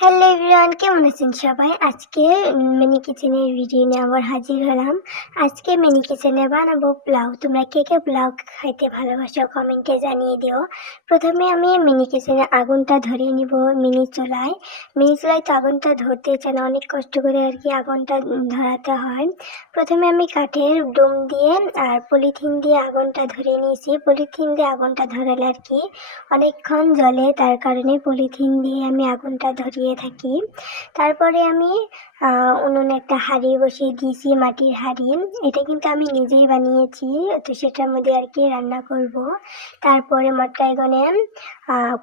Hello everyone, কেমন আছেন সবাই? আজকে মিনি কিচেনের ভিডিও নিয়ে আবার হাজির হলাম। আজকে মিনি কিচেনে বানাবো পোলাও। তোমরা কে কে পোলাও খাইতে ভালোবাসো কমেন্টে জানিয়ে দিও। প্রথমে আমি মিনি কিচেনে আগুনটা ধরিয়ে নিব মিনি চুলায়। তো আগুনটা ধরতে চাই না, অনেক কষ্ট করে আর কি আগুনটা ধরাতে হয়। প্রথমে আমি কাঠের ডোম দিয়ে আর পলিথিন দিয়ে আগুনটা ধরিয়ে নিয়েছি। পলিথিন দিয়ে আগুনটা ধরালে আর কি অনেকক্ষণ জ্বলে, তার কারণে পলিথিন দিয়ে আমি আগুনটা ধরিয়ে থাকি। তারপরে আমি উনুনে একটা হাঁড়ি বসিয়ে দিয়েছি, মাটির হাঁড়ি। এটা কিন্তু আমি নিজেই বানিয়েছি, তো সেটার মধ্যে আর কি রান্না করব। তারপরে মটকাইগনে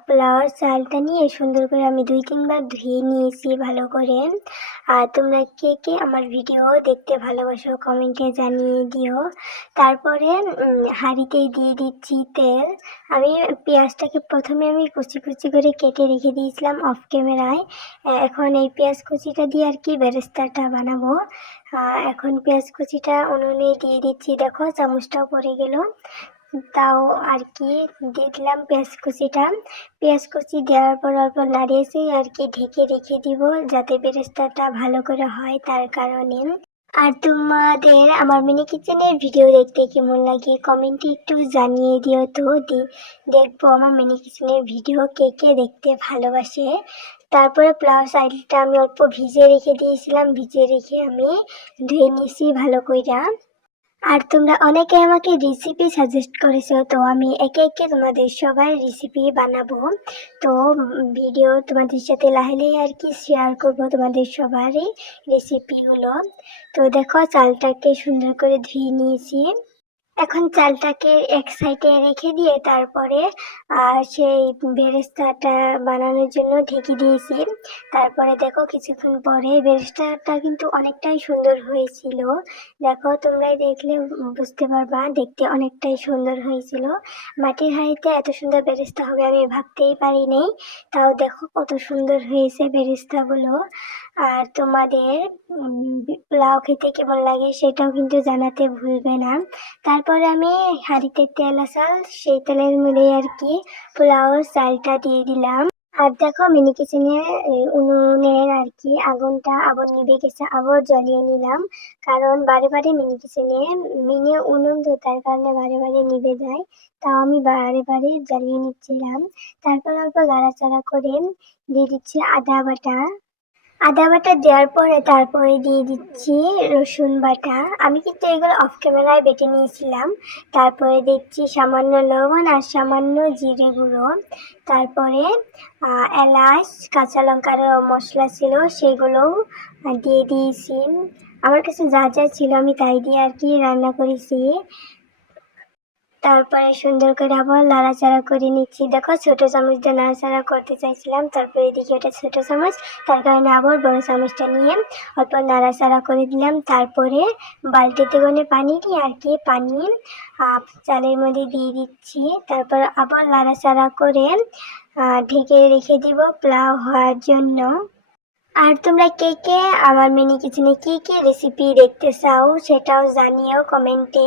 পোলাওয়ার চালটা নিয়ে সুন্দর করে আমি 2-3 বার ধুয়ে নিয়েছি ভালো করে। আর তোমরা কে কে আমার ভিডিও দেখতে ভালোবাসো কমেন্টে জানিয়ে দিও। তারপরে হাঁড়িতেই দিয়ে দিচ্ছি তেল। আমি পেঁয়াজটাকে প্রথমে আমি কুচি কুচি করে কেটে রেখে দিয়েছিলাম অফ ক্যামেরায়। এখন এই পেঁয়াজ কুচিটা দিয়ে আর কি বেরেস্তাটা বানাবো। এখন পেঁয়াজ কুচিটা উনুনে দিয়ে দিচ্ছি, দেখো চামচটাও পড়ে গেল, তাও আর কি দিয়ে দিলাম পেঁয়াজ কুচি দেওয়ার পর অল্প নাড়িয়েছি আর কি, ঢেকে রেখে দিব যাতে বেরেস্তাটা ভালো করে হয়, তার কারণে। আর তোমাদের আমার মিনি কিচেনের ভিডিও দেখতে কেমন লাগে কমেন্টে একটু জানিয়ে দিও তো। দেখবো আমার মিনি কিচেনের ভিডিও কে কে দেখতে ভালোবাসে। তারপরে প্লাস সাইডটা আমি অল্প ভিজে রেখে দিয়েছিলাম, ভিজে রেখে আমি ধুয়ে নিয়েছি ভালো কইরা। আর তোমরা অনেকে আমাকে রেসিপি সাজেস্ট করেছো, তো আমি একে একে তোমাদের সবার রেসিপি বানাবো। তো ভিডিও তোমাদের সাথে লাহেলে আর কি শেয়ার করবো তোমাদের সবারই রেসিপিগুলো। তো দেখো চালটাকে সুন্দর করে ধুয়ে নিয়েছি। এখন চালটাকে এক সাইডে রেখে দিয়ে তারপরে সেই বেরেস্তাটা বানানোর জন্য ঢেকে দিয়েছি। তারপরে দেখো কিছুক্ষণ পরে বেরেস্তাটা কিন্তু অনেকটাই সুন্দর হয়েছিল। দেখো তোমরাই দেখলে বুঝতে পারবা, দেখতে অনেকটাই সুন্দর হয়েছিল। মাটির হাঁড়িতে এত সুন্দর বেরেস্তা হবে আমি ভাবতেই পারিনি। তাও দেখো কত সুন্দর হয়েছে বেরেস্তাগুলো। আর তোমাদের পোলাও খেতে কেমন লাগে সেটাও কিন্তু জানাতে ভুলবে না। তারপরে আমি হাঁড়িতে তেল আসাল, সেই তেলের মধ্যে আর কি পোলাওর চালটা দিয়ে দিলাম। আর দেখো মিনি কিচেনে উনুনের আর কি আগুনটা আবার নিভে গেছে, আবার জ্বালিয়ে নিলাম। কারণ বারে বারে মিনি উনুন তো, তার কারণে বারে বারে নিভে যায়। তাও আমি বারে বারে জ্বালিয়ে নিচ্ছিলাম। তারপর অল্প নাড়াচাড়া করে দিয়ে দিচ্ছি আদা বাটা দেওয়ার পরে তারপরে দিয়ে দিচ্ছি রসুন বাটা। আমি কিন্তু এগুলো অফ ক্যামেরায় বেটে নিয়েছিলাম। তারপরে দিচ্ছি সামান্য লবণ আর সামান্য জিরে গুঁড়ো। তারপরে এলাচ, কাঁচা লঙ্কার মশলা ছিল সেগুলোও দিয়ে দিয়েছি। আমার কাছে যা যা ছিল আমি তাই দিয়ে আর কি রান্না করেছি। তারপরে সুন্দর করে আবার নাড়াচাড়া করে নিচ্ছি। দেখো ছোট চামচ দিয়ে নাড়াচাড়া করতে চাইছিলাম, তারপরে এদিকে ওটা ছোট চামচ, তার কারণে আবার বড় চামচটা নিয়ে অল্প নাড়াচাড়া করে দিলাম। তারপরে বালতিতে করে পানি দিয়ে আর কি পানি চালের মধ্যে দিয়ে দিচ্ছি। তারপর আবার নাড়াচাড়া করে ঢেকে রেখে দিব পোলাও হওয়ার জন্য। আর তোমরা কে কে আমার মিনি কিচেনে কি কি রেসিপি দেখতে চাও সেটাও জানিও কমেন্টে।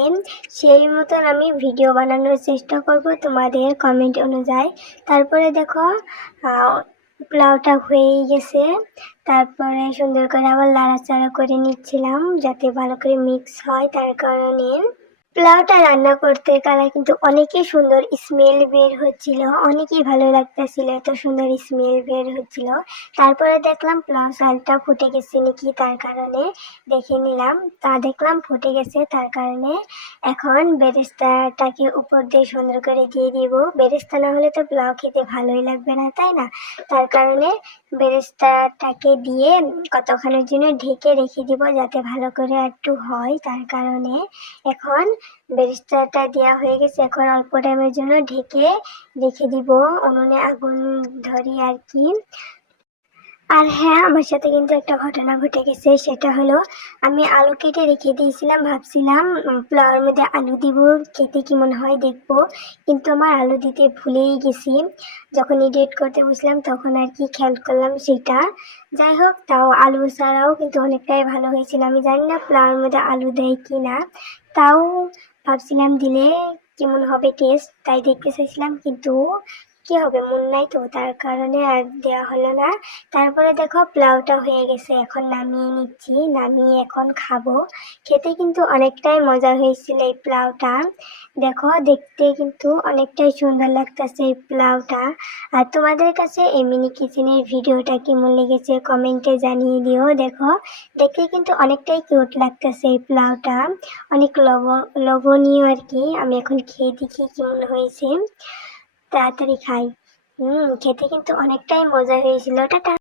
সেই মতন আমি ভিডিও বানানোর চেষ্টা করব তোমাদের কমেন্ট অনুযায়ী। তারপরে দেখো পোলাওটা হয়েই গেছে। তারপরে সুন্দর করে আবার নাড়াচাড়া করে নিচ্ছিলাম যাতে ভালো করে মিক্স হয়, তার কারণে। পোলাওটা রান্না করতে গেলে কিন্তু অনেকই সুন্দর স্মেল বের হচ্ছিল, অনেকই ভালো লাগতেছিল, এত সুন্দর স্মেল বের হচ্ছিল। তারপরে দেখলাম পোলাও চালটা ফুটে গেছে নাকি, তার কারণে দেখে নিলাম। তা দেখলাম ফুটে গেছে, তার কারণে এখন বেরেস্তাটাকে উপর দিয়ে সুন্দর করে দিয়ে দিব। বেরেস্তা না হলে তো পোলাও খেতে ভালোই লাগবে না, তাই না? তার কারণে বেরেস্তাটাকে দিয়ে কতক্ষণের জন্য ঢেকে রেখে দিব যাতে ভালো করে একটু হয়, তার কারণে। এখন বেরেস্তাটা দেওয়া হয়ে গেছে, এখন অল্প টাইমের জন্য ঢেকে রেখে দিব উনুনে আগুন ধরিয়ে আর কি। আর হ্যাঁ, আমার সাথে কিন্তু একটা ঘটনা ঘটে গেছে, সেটা হলো আমি আলু কেটে রেখে দিয়েছিলাম, ভাবছিলাম পোলাওর মধ্যে আলু দিব, খেতে কেমন হয় দেখবো, কিন্তু আমার আলু দিতে ভুলেই গেছি। যখন এডিট করতে বসলাম তখন আর কি খেয়াল করলাম সেটা। যাই হোক, তাও আলু ছাড়াও কিন্তু অনেকটাই ভালো হয়েছিল। আমি জানি না পোলাওর মধ্যে আলু দেয় কি না, তাও ভাবছিলাম দিলে কেমন হবে টেস্ট, তাই দেখতে চাইছিলাম, কিন্তু কি হবে, মন নাই তো, তার কারণে আর দেওয়া হলো না। তারপরে দেখো পোলাওটা হয়ে গেছে, এখন নামিয়ে নিচ্ছি, নামিয়ে এখন খাবো। খেতে কিন্তু অনেকটাই মজা হয়েছিল এই পোলাওটা। দেখো দেখতে কিন্তু অনেকটাই সুন্দর লাগতেছে এই পোলাওটা। আর তোমাদের কাছে এই মিনি কিচেনের ভিডিওটা কেমন লেগেছে কমেন্টে জানিয়ে দিও। দেখো দেখতে কিন্তু অনেকটাই কিউট লাগতেছে এই পোলাওটা, অনেক লবণীয় আর কি। আমি এখন খেয়ে দেখি কেমন হয়েছে, তাড়াতাড়ি খাই। খেতে কিন্তু অনেকটাই মজা হয়েছিল। টাটা।